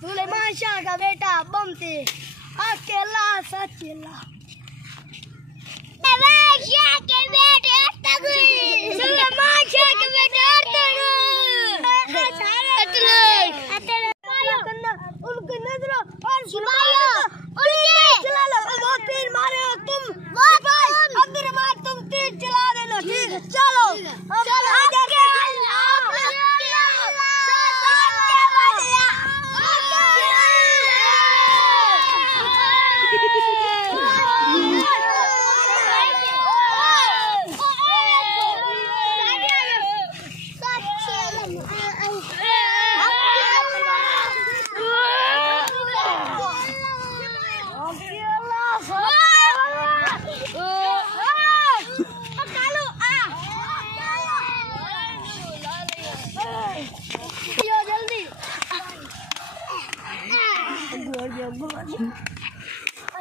सुलेमान शाह का बेटा बम से अकेला सचेला सुलेमान शाह के बेटे उनकी नजरों और चला लो वो तीर मारे तुम अब्दुर्रहमान तुम तीर चला देना ठीक है चलो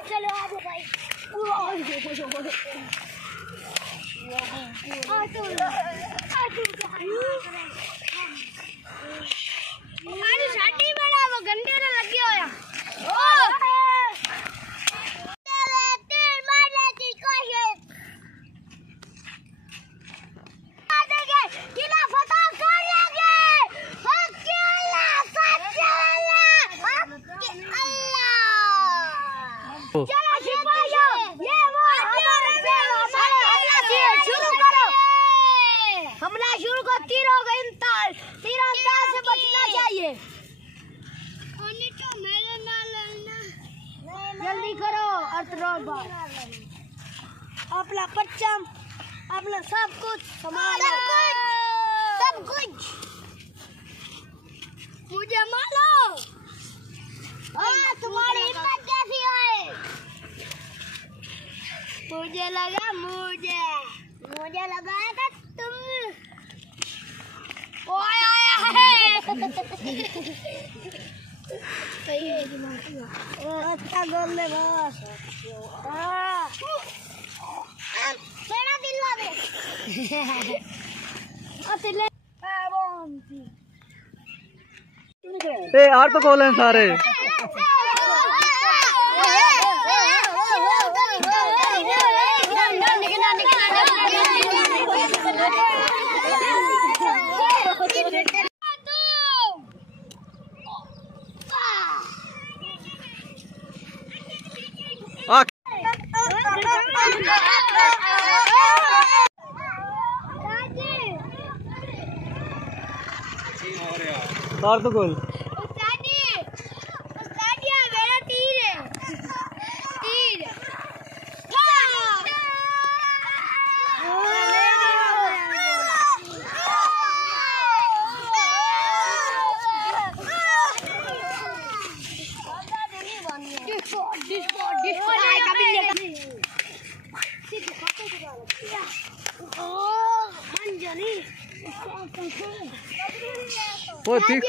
चलो आगे भाई साड़ी बड़ा वो घंटे ने लगे होया चलो सिपाहियों ये वो शुरू करो हमला शुरू करो तीरों का तीरंदाज से बचना चाहिए जल्दी करो अर्थरोबा अपना पच्चम अपना सब कुछ संभालो सब कुछ मुझे मारो तुम्हारी हिम्मत कैसी है मुझे लगा मुझे लगा था तुम अच्छा गोल ले बस बड़ा दिल दे यार तो गोल हैं सारे तार तो गोल मेरा तीर है तीर वो ठीक